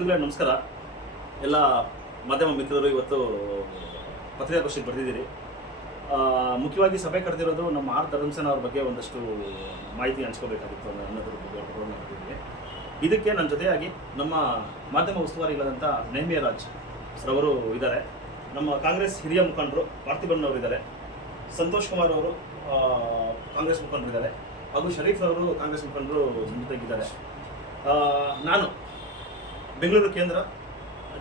ಬಂಧುಗಳೇ, ನಮಸ್ಕಾರ. ಎಲ್ಲ ಮಾಧ್ಯಮ ಮಿತ್ರರು ಇವತ್ತು ಪತ್ರಿಕಾಗೋಷ್ಠಿಗೆ ಬರೆದಿದ್ದೀರಿ. ಮುಖ್ಯವಾಗಿ ಸಭೆ ಕರೆದಿರೋದು ನಮ್ಮ ಆರ್ ಧರ್ಮಸೇನ ಅವ್ರ ಬಗ್ಗೆ ಒಂದಷ್ಟು ಮಾಹಿತಿ ಹಂಚ್ಕೋಬೇಕಾಗಿತ್ತು ಅನ್ನೋ- ಅನ್ನೋದ್ರ ಬಗ್ಗೆ ಇದಕ್ಕೆ ನನ್ನ ಜೊತೆಯಾಗಿ ನಮ್ಮ ಮಾಧ್ಯಮ ಉಸ್ತುವಾರಿಗಳಾದಂಥ ನೇಮಿಯ ರಾಜ್ ಅವರು ಇದ್ದಾರೆ. ನಮ್ಮ ಕಾಂಗ್ರೆಸ್ ಹಿರಿಯ ಮುಖಂಡರು ಪಾರ್ಥಿಬನ್ ಅವರು ಇದ್ದಾರೆ. ಸಂತೋಷ್ ಕುಮಾರ್ ಅವರು ಕಾಂಗ್ರೆಸ್ ಮುಖಂಡರು ಇದ್ದಾರೆ. ಹಾಗೂ ಶರೀಫ್ ಅವರು ಕಾಂಗ್ರೆಸ್ ಮುಖಂಡರು ಜೊತೆಗಿದ್ದಾರೆ. ನಾನು ಬೆಂಗಳೂರು ಕೇಂದ್ರ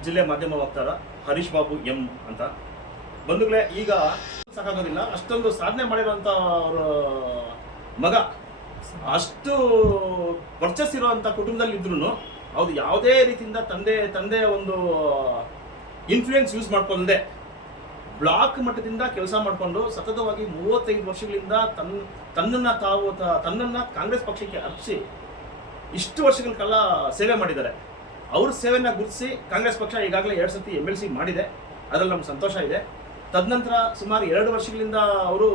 ಜಿಲ್ಲೆ ಮಾಧ್ಯಮ ವಕ್ತಾರ ಹರೀಶ್ ಬಾಬು ಎಂ ಅಂತ. ಬಂಧುಗಳೇ, ಈಗ ಸಾಕಾಗೋದಿಲ್ಲ. ಅಷ್ಟೊಂದು ಸಾಧನೆ ಮಾಡಿರುವಂತ ಅವರ ಮಗ. ಅಷ್ಟು ವರ್ಚಸ್ ಇರುವಂತ ಕುಟುಂಬದಲ್ಲಿ ಇದ್ರು ಅವ್ರು ಯಾವುದೇ ರೀತಿಯಿಂದ ತಂದೆ ತಂದೆ ಒಂದು ಇನ್ಫ್ಲೂಯೆನ್ಸ್ ಯೂಸ್ ಮಾಡ್ಕೊಂಡೆ. ಬ್ಲಾಕ್ ಮಟ್ಟದಿಂದ ಕೆಲಸ ಮಾಡಿಕೊಂಡು ಸತತವಾಗಿ ಮೂವತ್ತೈದು ವರ್ಷಗಳಿಂದ ತನ್ನ ತನ್ನನ್ನು ತಾವು ತನ್ನನ್ನ ಕಾಂಗ್ರೆಸ್ ಪಕ್ಷಕ್ಕೆ ಅರ್ಪಿಸಿ ಇಷ್ಟು ವರ್ಷಗಳ ಕಾಲ ಸೇವೆ ಮಾಡಿದ್ದಾರೆ. ಅವ್ರ ಸೇವೆನ ಗುರುತಿಸಿ ಕಾಂಗ್ರೆಸ್ ಪಕ್ಷ ಈಗಾಗಲೇ ಎರಡು ಸತಿ ಎಂ ಎಲ್ ಸಿ ಮಾಡಿದೆ. ಅದರಲ್ಲಿ ನಮ್ಗೆ ಸಂತೋಷ ಇದೆ. ತದನಂತರ ಸುಮಾರು ಎರಡು ವರ್ಷಗಳಿಂದ ಅವರು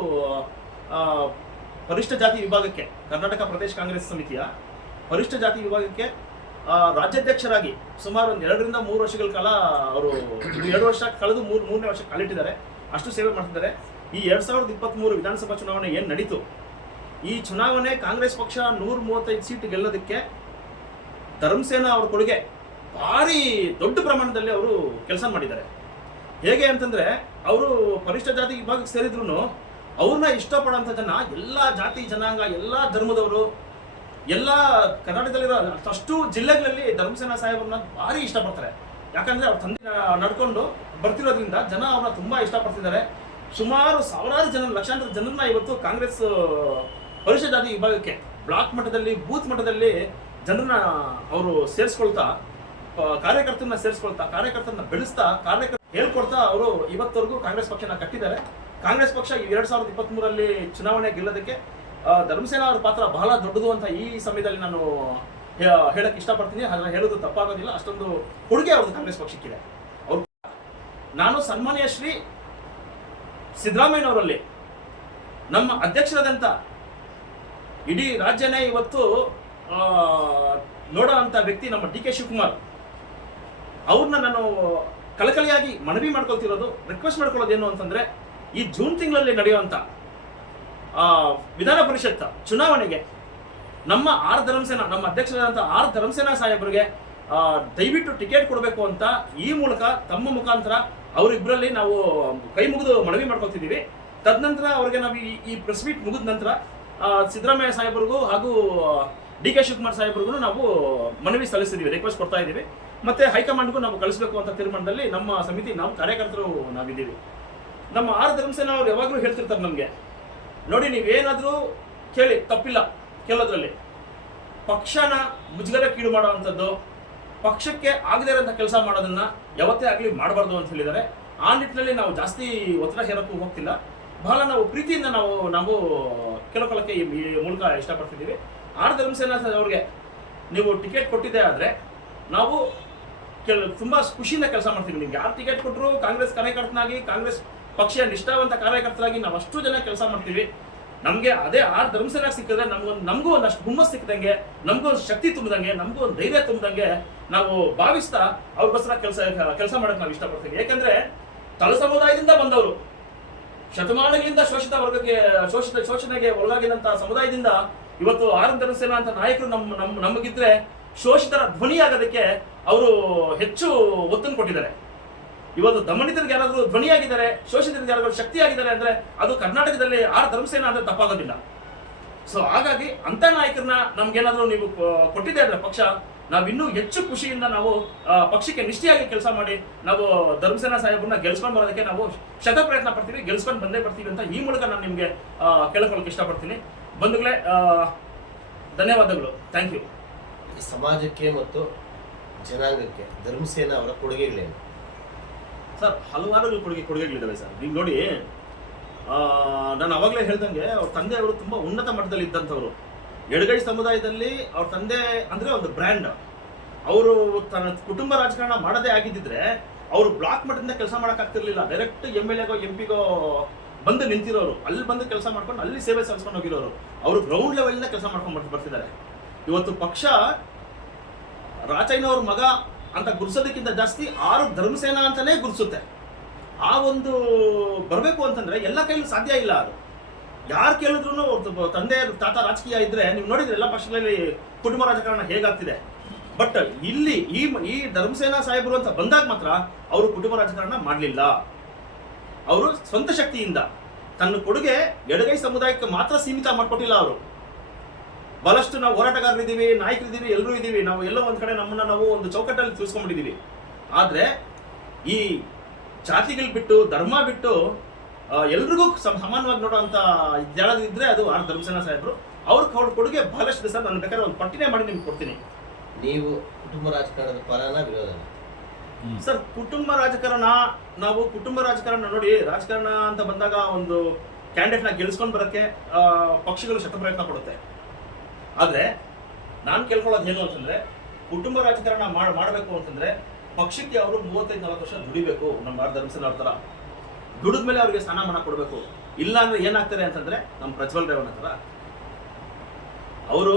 ಪರಿಷ್ಠ ಜಾತಿ ವಿಭಾಗಕ್ಕೆ, ಕರ್ನಾಟಕ ಪ್ರದೇಶ ಕಾಂಗ್ರೆಸ್ ಸಮಿತಿಯ ಪರಿಷ್ಠ ಜಾತಿ ವಿಭಾಗಕ್ಕೆ ರಾಜ್ಯಾಧ್ಯಕ್ಷರಾಗಿ ಸುಮಾರು ಒಂದು ಎರಡರಿಂದ ಮೂರು ವರ್ಷಗಳ ಕಾಲ ಅವರು ಎರಡು ವರ್ಷ ಕಳೆದು ಮೂರು, ಮೂರನೇ ವರ್ಷ ಕಾಲಿಟ್ಟಿದ್ದಾರೆ. ಅಷ್ಟು ಸೇವೆ ಮಾಡ್ತಿದ್ದಾರೆ. ಈ ಎರಡ್ ಸಾವಿರದ ಇಪ್ಪತ್ತ್ಮೂರು ವಿಧಾನಸಭಾ ಚುನಾವಣೆ ಏನು ನಡೀತು? ಈ ಚುನಾವಣೆ ಕಾಂಗ್ರೆಸ್ ಪಕ್ಷ ನೂರ ಮೂವತ್ತೈದು ಸೀಟ್ ಗೆಲ್ಲೋದಕ್ಕೆ ಧರ್ಮಸೇನಾ ಅವ್ರ ಕೊಡುಗೆ ಭಾರಿ ದೊಡ್ಡ ಪ್ರಮಾಣದಲ್ಲಿ ಅವರು ಕೆಲಸ ಮಾಡಿದ್ದಾರೆ. ಹೇಗೆ ಅಂತಂದ್ರೆ, ಅವರು ಪರಿಷ್ಠ ಜಾತಿ ವಿಭಾಗಕ್ಕೆ ಸೇರಿದ್ರು ಅವ್ರನ್ನ ಇಷ್ಟಪಡೋಂಥ ಜನ ಎಲ್ಲ ಜಾತಿ, ಜನಾಂಗ, ಎಲ್ಲ ಧರ್ಮದವರು, ಎಲ್ಲ ಕರ್ನಾಟಕದಲ್ಲಿರೋ ಅಷ್ಟು ಜಿಲ್ಲೆಗಳಲ್ಲಿ ಧರ್ಮಸೇನಾ ಸಾಹೇಬ್ರನ್ನ ಭಾರಿ ಇಷ್ಟಪಡ್ತಾರೆ. ಯಾಕಂದ್ರೆ ಅವ್ರ ತಂದೆ ನಡ್ಕೊಂಡು ಬರ್ತಿರೋದ್ರಿಂದ ಜನ ಅವ್ರನ್ನ ತುಂಬಾ ಇಷ್ಟಪಡ್ತಿದ್ದಾರೆ. ಸುಮಾರು ಸಾವಿರಾರು ಜನ, ಲಕ್ಷಾಂತರ ಜನರನ್ನ ಇವತ್ತು ಕಾಂಗ್ರೆಸ್ ಪರಿಷತ್ ಜಾತಿ ವಿಭಾಗಕ್ಕೆ, ಬ್ಲಾಕ್ ಮಟ್ಟದಲ್ಲಿ, ಬೂತ್ ಮಟ್ಟದಲ್ಲಿ ಜನರನ್ನ ಅವರು ಸೇರಿಸ್ಕೊಳ್ತಾ ಕಾರ್ಯಕರ್ತರನ್ನ ಸೇರಿಸ್ಕೊಳ್ತಾ ಕಾರ್ಯಕರ್ತರನ್ನ ಬೆಳೆಸ್ತಾ ಕಾರ್ಯಕರ್ತ ಹೇಳ್ಕೊಡ್ತಾ ಅವರು ಇವತ್ತವರೆಗೂ ಕಾಂಗ್ರೆಸ್ ಪಕ್ಷನ ಕಟ್ಟಿದ್ದಾರೆ. ಕಾಂಗ್ರೆಸ್ ಪಕ್ಷ ಎರಡ್ ಸಾವಿರದ ಇಪ್ಪತ್ತ್ ಮೂರಲ್ಲಿ ಚುನಾವಣೆ ಗೆಲ್ಲೋದಕ್ಕೆ ಧರ್ಮಸೇನಾ ಅವ್ರ ಪಾತ್ರ ಬಹಳ ದೊಡ್ಡದು ಅಂತ ಈ ಸಮಯದಲ್ಲಿ ನಾನು ಹೇಳಕ್ ಇಷ್ಟಪಡ್ತೀನಿ. ಅದನ್ನ ಹೇಳೋದು ತಪ್ಪಾಗೋದಿಲ್ಲ. ಅಷ್ಟೊಂದು ಕೊಡುಗೆ ಅವ್ರದ್ದು ಕಾಂಗ್ರೆಸ್ ಪಕ್ಷಕ್ಕಿದೆ. ಅವ್ರು ನಾನು ಸನ್ಮಾನ್ಯ ಶ್ರೀ ಸಿದ್ದರಾಮಯ್ಯನವರಲ್ಲಿ ನಮ್ಮ ಅಧ್ಯಕ್ಷರಾದಂತ ಇಡೀ ರಾಜ್ಯನೇ ಇವತ್ತು ನೋಡೋ ಅಂತ ವ್ಯಕ್ತಿ ನಮ್ಮ ಡಿ ಕೆ ಶಿವಕುಮಾರ್. ಅವ್ರನ್ನ ನಾನು ಕಳಕಳಿಯಾಗಿ ಮನವಿ ಮಾಡ್ಕೊಳ್ತಿರೋದು ರಿಕ್ವೆಸ್ಟ್ ಮಾಡ್ಕೊಳ್ಳೋದು ಏನು ಅಂತಂದ್ರೆ, ಈ ಜೂನ್ ತಿಂಗಳಲ್ಲಿ ನಡೆಯುವಂತ ವಿಧಾನ ಪರಿಷತ್ ಚುನಾವಣೆಗೆ ನಮ್ಮ ಆರ್ ಧರ್ಮಸೇನಾ, ನಮ್ಮ ಅಧ್ಯಕ್ಷರಾದಂಥ ಆರ್ ಧರ್ಮಸೇನಾ ಸಾಹೇಬರಿಗೆ ದಯವಿಟ್ಟು ಟಿಕೆಟ್ ಕೊಡಬೇಕು ಅಂತ ಈ ಮೂಲಕ ತಮ್ಮ ಮುಖಾಂತರ ಅವರಿಬ್ಬರಲ್ಲಿ ನಾವು ಕೈ ಮುಗಿದು ಮನವಿ ಮಾಡ್ಕೊಳ್ತಿದ್ದೀವಿ. ತದನಂತರ ಅವ್ರಿಗೆ ನಾವು ಈ- ಈ ಪ್ರೆಸ್ ಮೀಟ್ ಮುಗಿದ ನಂತರ ಸಿದ್ದರಾಮಯ್ಯ ಸಾಹೇಬರಿಗೂ ಹಾಗೂ ಡಿ ಕೆ ಶಿವಕುಮಾರ್ ಸಾಹೇಬರಿಗೂ ನಾವು ಮನವಿ ಸಲ್ಲಿಸಿದ್ದೀವಿ ರಿಕ್ವೆಸ್ಟ್ ಕೊಡ್ತಾ ಇದ್ದೀವಿ. ಮತ್ತೆ ಹೈಕಮಾಂಡ್ಗೂ ನಾವು ಕಳಿಸ್ಬೇಕು ಅಂತ ತೀರ್ಮಾನದಲ್ಲಿ ನಮ್ಮ ಸಮಿತಿ, ನಾವು ಕಾರ್ಯಕರ್ತರು ನಾವಿದ್ದೀವಿ. ನಮ್ಮ ಆರ್ ಧರ್ಮಸೇನ ಅವ್ರು ಯಾವಾಗಲೂ ಹೇಳ್ತಿರ್ತಾರೆ ನಮಗೆ, ನೋಡಿ ನೀವೇನಾದರೂ ಕೇಳಿ, ತಪ್ಪಿಲ್ಲ ಕೇಳೋದ್ರಲ್ಲಿ. ಪಕ್ಷನ ಮುಜುಗರ ಕೀಡು ಮಾಡುವಂಥದ್ದು, ಪಕ್ಷಕ್ಕೆ ಆಗದೇ ಇರೋಂಥ ಕೆಲಸ ಮಾಡೋದನ್ನ ಯಾವತ್ತೇ ಆಗಲಿ ಮಾಡಬಾರ್ದು ಅಂತ ಹೇಳಿದ್ದಾರೆ. ಆ ನಿಟ್ಟಿನಲ್ಲಿ ನಾವು ಜಾಸ್ತಿ ಒತ್ತಡ ಹೇರಕ್ಕೂ ಹೋಗ್ತಿಲ್ಲ. ಬಹಳ ನಾವು ಪ್ರೀತಿಯಿಂದ ನಾವು ನಾವು ಕೆಲವು ಈ ಈ ಮೂಲಕ ಇಷ್ಟಪಡ್ತಿದ್ದೀವಿ. ಆರ್ ಧರ್ಮಸೇನ ಅವ್ರಿಗೆ, ನೀವು ಟಿಕೆಟ್ ಕೊಟ್ಟಿದ್ದೆ ಆದರೆ ನಾವು ಕೆಲ ತುಂಬಾ ಖುಷಿಯಿಂದ ಕೆಲಸ ಮಾಡ್ತೀವಿ. ನಿಮ್ಗೆ ಯಾರು ಟಿಕೆಟ್ ಕೊಟ್ಟರು ಕಾಂಗ್ರೆಸ್ ಕಾರ್ಯಕರ್ತನಾಗಿ, ಕಾಂಗ್ರೆಸ್ ಪಕ್ಷ ನಿಷ್ಠಾವಂತ ಕಾರ್ಯಕರ್ತರಾಗಿ ನಾವು ಅಷ್ಟು ಜನ ಕೆಲಸ ಮಾಡ್ತೀವಿ. ನಮಗೆ ಅದೇ ಆ ಧರ್ಮಸೇನ ಸಿಕ್ಕಿದ್ರೆ ನಮ್ಗೊಂದು ನಮಗೂ ಒಂದಷ್ಟು ಹುಮ್ಮಸ್ ಸಿಕ್ಕದಂಗೆ, ನಮಗೂ ಒಂದು ಶಕ್ತಿ ತುಂಬದಂಗೆ, ನಮಗೂ ಒಂದು ಧೈರ್ಯ ತುಂಬದಂಗೆ ನಾವು ಭಾವಿಸ್ತಾ ಅವ್ರಿಗೋಸ್ಕರ ಕೆಲಸ ಕೆಲಸ ಮಾಡೋಕ್ಕೆ ನಾವು ಇಷ್ಟಪಡ್ತೀವಿ. ಯಾಕಂದ್ರೆ ತಳ ಸಮುದಾಯದಿಂದ ಬಂದವರು, ಶತಮಾನಗಳಿಂದ ಶೋಷಿತ ವರ್ಗಕ್ಕೆ, ಶೋಷಿತ, ಶೋಷಣೆಗೆ ಒಳಗಾಗಿದಂತ ಸಮುದಾಯದಿಂದ ಇವತ್ತು ಆರ್ ಧರ್ಮಸೇನಾ ಅಂತ ನಾಯಕರು ನಮ್ಮ ನಮ್ಮ ನಮಗಿದ್ರೆ ಶೋಷಿತರ ಧ್ವನಿಯಾಗೋದಕ್ಕೆ ಅವರು ಹೆಚ್ಚು ಒತ್ತನ್ನು ಕೊಟ್ಟಿದ್ದಾರೆ. ಇವತ್ತು ದಮನಿತರಿಗೆ ಯಾರಾದರೂ ಧ್ವನಿಯಾಗಿದ್ದಾರೆ ಶೋಷಿತರಿಗೆ ಯಾರಾದರೂ ಶಕ್ತಿಯಾಗಿದ್ದಾರೆ ಅಂದ್ರೆ ಅದು ಕರ್ನಾಟಕದಲ್ಲಿ ಆರ್ ಧರ್ಮಸೇನಾ ಅಂದ್ರೆ ತಪ್ಪಾಗೋದಿಲ್ಲ. ಸೊ ಹಾಗಾಗಿ ಅಂಥ ನಾಯಕರನ್ನ ನಮ್ಗೇನಾದ್ರೂ ನೀವು ಕೊಟ್ಟಿದ್ದೆ ಅಂದ್ರೆ ಪಕ್ಷ ನಾವು ಇನ್ನೂ ಹೆಚ್ಚು ಖುಷಿಯಿಂದ ನಾವು ಆ, ಪಕ್ಷಕ್ಕೆ ನಿಷ್ಠೆಯಾಗಿ ಕೆಲಸ ಮಾಡಿ ನಾವು ಧರ್ಮಸೇನಾ ಸಾಹೇಬ್ರನ್ನ ಗೆಲ್ಸ್ಕೊಂಡು ಬರೋದಕ್ಕೆ ನಾವು ಶತ ಪ್ರಯತ್ನ ಪಡ್ತೀವಿ ಗೆಲ್ಸ್ಕೊಂಡು ಬಂದೇ ಬರ್ತೀವಿ ಅಂತ ಈ ಮೂಲಕ ನಾನು ನಿಮಗೆ ಕೇಳ್ಕೊಳ್ಳೋಕೆ ಇಷ್ಟಪಡ್ತೀನಿ. ಬಂಧುಗಳೇ ಆ, ಧನ್ಯವಾದಗಳು. ಥ್ಯಾಂಕ್ ಯು ಈ ಸಮಾಜಕ್ಕೆ ಮತ್ತು ಜನಾಂಗಕ್ಕೆ, ಧರ್ಮಸೇನ ಅವರ ಕೊಡುಗೆಗಳೇನು? ಸರ್, ಹಲವಾರು ಕೊಡುಗೆ ಕೊಡುಗೆಗಳಿದ್ದಾವೆ ಸರ್. ನೀವು ನೋಡಿ ನಾನು ಅವಾಗಲೇ ಹೇಳ್ದಂಗೆ ಅವ್ರ ತಂದೆ ಅವರು ತುಂಬಾ ಉನ್ನತ ಮಟ್ಟದಲ್ಲಿ ಇದ್ದಂಥವ್ರು. ಎಡಗೈ ಸಮುದಾಯದಲ್ಲಿ ಅವ್ರ ತಂದೆ ಅಂದ್ರೆ ಒಂದು ಬ್ರ್ಯಾಂಡ್. ಅವರು ತನ್ನ ಕುಟುಂಬ ರಾಜಕಾರಣ ಮಾಡದೇ ಆಗಿದ್ದಿದ್ರೆ ಅವರು ಬ್ಲಾಕ್ ಮಟ್ಟದಿಂದ ಕೆಲಸ ಮಾಡೋಕ್ಕಾಗ್ತಿರ್ಲಿಲ್ಲ ಡೈರೆಕ್ಟ್ ಎಂ ಎಲ್ ಎಗೋ ಎಂ ಪಿಗೋ ಬಂದು ನಿಂತಿರೋರು. ಅಲ್ಲಿ ಬಂದು ಕೆಲಸ ಮಾಡ್ಕೊಂಡು ಅಲ್ಲಿ ಸೇವೆ ಸಲ್ಲಿಸ್ಕೊಂಡು ಹೋಗಿರೋರು. ಅವರು ಗ್ರೌಂಡ್ ಲೆವೆಲ್ನ ಕೆಲಸ ಮಾಡ್ಕೊಂಡು ಬರ್ತ- ಬರ್ತಿದ್ದಾರೆ. ಇವತ್ತು ಪಕ್ಷ ರಾಚಯ್ಯನವ್ರ ಮಗ ಅಂತ ಗುರುಸೋದಕ್ಕಿಂತ ಜಾಸ್ತಿ ಆರು ಧರ್ಮಸೇನಾ ಅಂತಲೇ ಗುರುಸುತ್ತೆ. ಆ ಒಂದು ಬರಬೇಕು ಅಂತಂದ್ರೆ ಎಲ್ಲ ಕೈಲೂ ಸಾಧ್ಯ ಇಲ್ಲ ಅದು. ಯಾರು ಕೇಳಿದ್ರು ತಂದೆ, ತಾತ ರಾಜಕೀಯ ಇದ್ರೆ ನೀವು ನೋಡಿದ್ರೆ ಎಲ್ಲ ಪಕ್ಷಗಳಲ್ಲಿ ಕುಟುಂಬ ರಾಜಕಾರಣ ಹೇಗಾಗ್ತಿದೆ. ಬಟ್ ಇಲ್ಲಿ ಈ ಈ ಧರ್ಮಸೇನಾ ಸಾಹೇಬರು ಅಂತ ಬಂದಾಗ ಮಾತ್ರ ಅವರು ಕುಟುಂಬ ರಾಜಕಾರಣ ಮಾಡಲಿಲ್ಲ. ಅವರು ಸ್ವಂತ ಶಕ್ತಿಯಿಂದ ತನ್ನ ಕೊಡುಗೆ ಎಡಗೈ ಸಮುದಾಯಕ್ಕೆ ಮಾತ್ರ ಸೀಮಿತ ಮಾಡಿಕೊಟ್ಟಿಲ್ಲ ಅವರು. ಬಹಳಷ್ಟು ನಾವು ಹೋರಾಟಗಾರರಿದ್ದೀವಿ ನಾಯಕರಿದ್ದೀವಿ ಎಲ್ಲರೂ ಇದ್ದೀವಿ. ನಾವು ಎಲ್ಲೋ ಒಂದು ಕಡೆ ನಮ್ಮನ್ನ ನಾವು ಒಂದು ಚೌಕಟ್ಟಲ್ಲಿ ತಿಳಿಸ್ಕೊಂಡ್ಬಿಟ್ಟಿದ್ದೀವಿ. ಆದ್ರೆ ಈ ಜಾತಿಗಳು ಬಿಟ್ಟು ಧರ್ಮ ಬಿಟ್ಟು ಎಲ್ರಿಗೂ ಸಮ- ಸಮಾನವಾಗಿ ನೋಡುವಂತ ಇದ್ರೆ ಅದು ಆರ್ ಧರ್ಮಸೇನ ಸಾಹೇಬರು. ಅವ್ರ ಕೊಡ್- ಕೊಡುಗೆ ಬಹಳಷ್ಟು ಸರ್ ನಾನು ಬೇಕಾದ್ರೆ ಒಂದು ಪಟ್ಟಿನೇ ಮಾಡಿ ನಿಮ್ಗೆ ಕೊಡ್ತೀನಿ. ನೀವು ಕುಟುಂಬ ರಾಜಕಾರಣದ ಪರನ ವಿರೋಧ. ಸರ್ ಕುಟುಂಬ ರಾಜಕಾರಣ ನಾವು ಕುಟುಂಬ ರಾಜಕಾರಣ ನೋಡಿ ರಾಜಕಾರಣ ಅಂತ ಬಂದಾಗ ಒಂದು ಕ್ಯಾಂಡಿಡೇಟ್ನ ಗೆಲ್ಸ್ಕೊಂಡು ಬರೋಕ್ಕೆ ಪಕ್ಷಗಳು ಶತಪ್ರಯತ್ನ ಕೊಡುತ್ತೆ ಆದ್ರೆ ನಾನು ಕೇಳ್ಕೊಳ್ಳೋದು ಏನು ಅಂತಂದ್ರೆ ಕುಟುಂಬ ರಾಜಕಾರಣ ಮಾಡ್, ಮಾಡಬೇಕು ಅಂತಂದ್ರೆ ಪಕ್ಷಕ್ಕೆ ಅವರು ಮೂವತ್ತೈದು, ನಲವತ್ತು ವರ್ಷ ದುಡಿಬೇಕು. ನಮ್ಮ ಧರ್ಮಸೇನ ಅವ್ರ ಥರ. ದುಡಿದ್ಮೇಲೆ ಅವ್ರಿಗೆ ಸ್ಥಾನಮಾನ ಕೊಡಬೇಕು. ಇಲ್ಲ ಅಂದ್ರೆ ಏನಾಗ್ತಾರೆ ಅಂತಂದ್ರೆ ನಮ್ಮ ಪ್ರಜ್ವಲ್ ರೇವಣ್ಣ ಥರ ಅವರು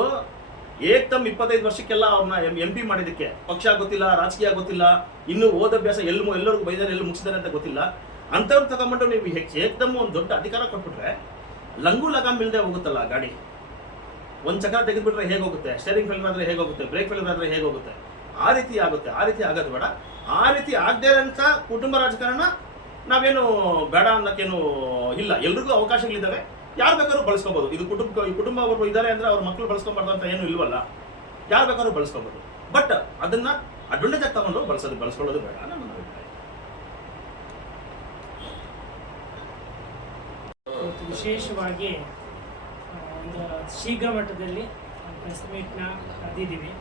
ಏಕ್ದಮ್ ಇಪ್ಪತ್ತೈದು ವರ್ಷಕ್ಕೆಲ್ಲ ಅವ್ರನ್ನ ಎಂ ಪಿ ಮಾಡಿದಕ್ಕೆ ಪಕ್ಷ ಗೊತ್ತಿಲ್ಲ, ರಾಜಕೀಯ ಗೊತ್ತಿಲ್ಲ, ಇನ್ನು ಓದಭ್ಯಾಸ ಎಲ್ಲಿ ಎಲ್ಲರಿಗೂ ಬೈದಾರೆ ಎಲ್ಲಿ ಮುಗಿಸಿದಾರೆ ಅಂತ ಗೊತ್ತಿಲ್ಲ. ಅಂಥವ್ರು ತಗೊಂಡ್ಬಿಟ್ಟು ನೀವು ಹೆಚ್ಚು ಏಕ್ದಮ್ ಒಂದು ದೊಡ್ಡ ಅಧಿಕಾರ ಕೊಟ್ಬಿಟ್ರೆ ಲಂಗು ಲಗಾಮ್ ಇಲ್ಲದೆ ಹೋಗುತ್ತಲ್ಲ ಗಾಡಿ. ಒಂದು ಚಕ್ರ ತೆಗೆದುಬಿಟ್ರೆ ಹೇಗೋಗುತ್ತೆ ಸ್ಟೇರಿಂಗ್ ಫೇಲ್ಯೂರ್ ಆದ್ರೆ ಹೇಗೆ ಹೋಗುತ್ತೆ? ಬ್ರೇಕ್ ಫೇಲ್ಯೂರ್ ಆದ್ರೆ ಹೇಗೆ ಹೋಗುತ್ತೆ? ಆ ರೀತಿ ಆಗುತ್ತೆ, ಆ ರೀತಿ ಆಗೋದು ಬೇಡ. ಆ ರೀತಿ ಆಗದೇ ಇರೋಂಥ ಕುಟುಂಬ ರಾಜಕಾರಣ ನಾವೇನು ಬೇಡ ಅನ್ನೋಕ್ಕೇನು ಇಲ್ಲ. ಎಲ್ರಿಗೂ ಅವಕಾಶಗಳಿದ್ದಾವೆ ಯಾರು ಬೇಕಾದ್ರೂ ಬಳಸ್ಕೋಬೋದು. ಇದು ಕುಟುಂಬ, ಈ ಕುಟುಂಬ ಅವರು ಇದ್ದಾರೆ ಅಂದ್ರೆ ಅವ್ರ ಮಕ್ಕಳು ಬಳಸ್ಕೊಬಾರ್ದು ಅಂತ ಏನು ಇಲ್ವಲ್ಲ? ಯಾರು ಬೇಕಾದ್ರೂ ಬಳಸ್ಕೋಬೋದು. ಬಟ್ ಅದನ್ನ ಅಡ್ವಾಂಟೇಜ್ ಆಗಿ ತಗೊಂಡು ಬಳಸೋದು, ಬಳಸ್ಕೊಳ್ಳೋದು ಬೇಡ ನನ್ನ ಅಭಿಪ್ರಾಯ. ವಿಶೇಷವಾಗಿ ಒಂದು ಶೀಘ್ರ ಮಟ್ಟದಲ್ಲಿ ಪ್ರೆಸ್ ಮೀಟ್ನ ಕರೆದಿದ್ದೀವಿ.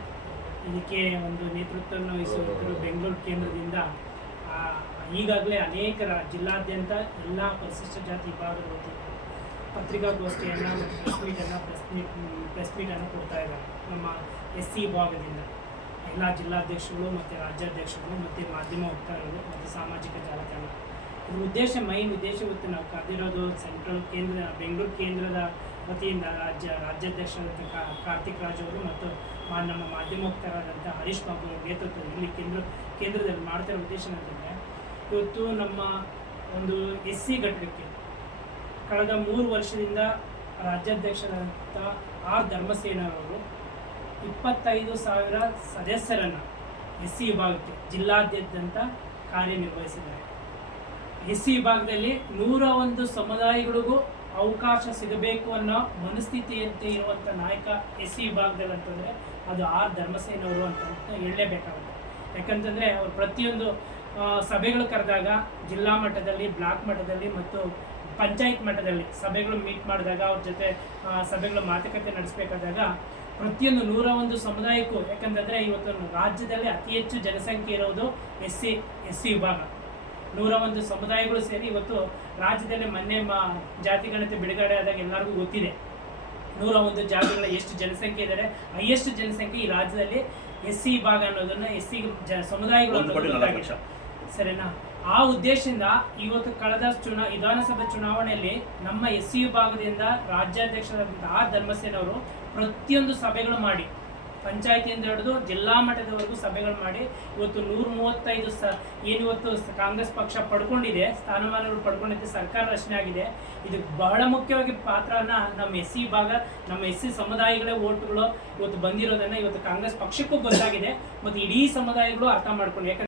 ಇದಕ್ಕೆ ಒಂದು ನೇತೃತ್ವವನ್ನು ವಹಿಸುತ್ತಿರುವ ಬೆಂಗಳೂರು ಕೇಂದ್ರದಿಂದ ಈಗಾಗಲೇ ಅನೇಕ ಜಿಲ್ಲಾದ್ಯಂತ ಎಲ್ಲ ಪರಿಶಿಷ್ಟ ಜಾತಿ ವಿಭಾಗದ ವತಿಯಿಂದ ಪತ್ರಿಕಾಗೋಷ್ಠಿಯನ್ನು ಪ್ರೆಸ್ ಮೀಟನ್ನು ಪ್ರೆಸ್ ಮೀಟ್ ಪ್ರೆಸ್ ಮೀಟನ್ನು ಕೊಡ್ತಾ ಇದ್ದಾರೆ. ನಮ್ಮ ಎಸ್ ಸಿ ವಿಭಾಗದಿಂದ. ಎಲ್ಲ ಜಿಲ್ಲಾಧ್ಯಕ್ಷಗಳು ಮತ್ತು ರಾಜ್ಯಾಧ್ಯಕ್ಷಗಳು ಮತ್ತು ಮಾಧ್ಯಮ ವಕ್ತಾರರು ಮತ್ತು ಸಾಮಾಜಿಕ ಜಾಲತಾಣ. ಇದ್ರ ಉದ್ದೇಶ ಮೈನ್ ಉದ್ದೇಶ ಇವತ್ತು ನಾವು ಕರೆದಿರೋದು ಸೆಂಟ್ರಲ್ ಕೇಂದ್ರ, ಬೆಂಗಳೂರು ಕೇಂದ್ರದ ವತಿಯಿಂದ ರಾಜ್ಯ ರಾಜ್ಯಾಧ್ಯಕ್ಷರಾದಂಥ ಕಾರ್ತಿಕ್ ರಾಜ್ ಅವರು ಮತ್ತು ಮಾ ನಮ್ಮ ಮಾಧ್ಯಮ ವಕ್ತಾರರಾದಂಥ ಹರೀಶ್ ಬಾಬು ಅವರ ನೇತೃತ್ವದಲ್ಲಿ ಕೇಂದ್ರ ಕೇಂದ್ರದಲ್ಲಿ ಮಾಡ್ತಿರೋ ಉದ್ದೇಶ ಏನಂತಂದರೆ, ಇವತ್ತು ನಮ್ಮ ಒಂದು ಎಸ್ ಸಿ ಘಟಕಕ್ಕೆ ಕಳೆದ ಮೂರು ವರ್ಷದಿಂದ ರಾಜ್ಯಾಧ್ಯಕ್ಷರಾದಂಥ ಆರ್ ಧರ್ಮಸೇನರವರು ಇಪ್ಪತ್ತೈದು ಸಾವಿರ ಸದಸ್ಯರನ್ನು ಎಸ್ ಸಿ ವಿಭಾಗಕ್ಕೆ ಜಿಲ್ಲಾದ್ಯಂತ ಕಾರ್ಯನಿರ್ವಹಿಸಿದ್ದಾರೆ. ಎಸ್ ಸಿ ವಿಭಾಗದಲ್ಲಿ ನೂರ ಒಂದು ಸಮುದಾಯಗಳಿಗೂ ಅವಕಾಶ ಸಿಗಬೇಕು ಅನ್ನೋ ಮನಸ್ಥಿತಿಯಂತೆ ಇರುವಂಥ ನಾಯಕ ಎಸ್ ಸಿ ವಿಭಾಗದಲ್ಲಿ ಅಂತಂದರೆ ಅದು ಆರ್ ಧರ್ಮಸೇನವರು ಅಂತ ಹೇಳಲೇಬೇಕಾಗುತ್ತೆ. ಯಾಕಂತಂದರೆ ಅವರು ಪ್ರತಿಯೊಂದು ಸಭೆಗಳು ಕರೆದಾಗ ಜಿಲ್ಲಾ ಮಟ್ಟದಲ್ಲಿ, ಬ್ಲಾಕ್ ಮಟ್ಟದಲ್ಲಿ ಮತ್ತು ಪಂಚಾಯತ್ ಮಟ್ಟದಲ್ಲಿ ಸಭೆಗಳು ಮೀಟ್ ಮಾಡಿದಾಗ ಅವ್ರ ಜೊತೆ ಸಭೆಗಳು ಮಾತುಕತೆ ನಡೆಸಬೇಕಾದಾಗ ಪ್ರತಿಯೊಂದು ನೂರ ಒಂದು ಸಮುದಾಯಕ್ಕೂ, ಯಾಕಂತಂದರೆ ಇವತ್ತು ರಾಜ್ಯದಲ್ಲಿ ಅತಿ ಹೆಚ್ಚು ಜನಸಂಖ್ಯೆ ಇರೋದು ಎಸ್ ಸಿ ಎಸ್ ಸಿ ವಿಭಾಗ. ನೂರ ಒಂದು ಸಮುದಾಯಗಳು ಸೇರಿ ಇವತ್ತು ರಾಜ್ಯದಲ್ಲಿ ಮೊನ್ನೆ ಮ ಜಾತಿ ಗಣತಿ ಬಿಡುಗಡೆ ಆದಾಗ ಎಲ್ಲರಿಗೂ ಗೊತ್ತಿದೆ. ನೂರ ಒಂದು ಜಾತಿಗಳ ಎಷ್ಟು ಜನಸಂಖ್ಯೆ ಇದ್ದಾರೆ ಹೈಯೆಸ್ಟ್ ಜನಸಂಖ್ಯೆ ಈ ರಾಜ್ಯದಲ್ಲಿ ಎಸ್ ಸಿ ಭಾಗ ಅನ್ನೋದನ್ನ ಎಸ್ ಸಿ ಜ ಸಮುದಾಯಗಳು ಸರಿನಾ? ಆ ಉದ್ದೇಶದಿಂದ ಇವತ್ತು ಕಳೆದ ಚುನಾ ವಿಧಾನಸಭೆ ಚುನಾವಣೆಯಲ್ಲಿ ನಮ್ಮ ಎಸ್ ಸಿ ವಿಭಾಗದಿಂದ ರಾಜ್ಯಾಧ್ಯಕ್ಷರಾದಂತಹ ಆರ್ ಧರ್ಮಸೇನವರು ಪ್ರತಿಯೊಂದು ಸಭೆಗಳು ಮಾಡಿ ಪಂಚಾಯತಿಯಿಂದ ಹಿಡಿದು ಜಿಲ್ಲಾ ಮಟ್ಟದವರೆಗೂ ಸಭೆಗಳು ಮಾಡಿ ಇವತ್ತು ನೂರ ಮೂವತ್ತೈದು ಸ ಏನಿವತ್ತು ಕಾಂಗ್ರೆಸ್ ಪಕ್ಷ ಪಡ್ಕೊಂಡಿದೆ, ಸ್ಥಾನಮಾನಗಳು ಪಡ್ಕೊಂಡಿದ್ದೆ ಸರ್ಕಾರ ರಚನೆ ಆಗಿದೆ. ಇದು ಬಹಳ ಮುಖ್ಯವಾಗಿ ಪಾತ್ರನ ನಮ್ಮ ಎಸ್ ಸಿ ಭಾಗ ನಮ್ಮ ಎಸ್ ಸಿ ಸಮುದಾಯಗಳೇ ಓಟ್ಗಳು. ಇವತ್ತು ಬಂದಿರೋದನ್ನ ಇವತ್ತು ಕಾಂಗ್ರೆಸ್ ಪಕ್ಷಕ್ಕೂ ಗೊತ್ತಾಗಿದೆ. ಮತ್ತು ಇಡೀ ಸಮುದಾಯಗಳು ಅರ್ಥ ಮಾಡ್ಕೊಂಡು ಯಾಕಂದ್ರೆ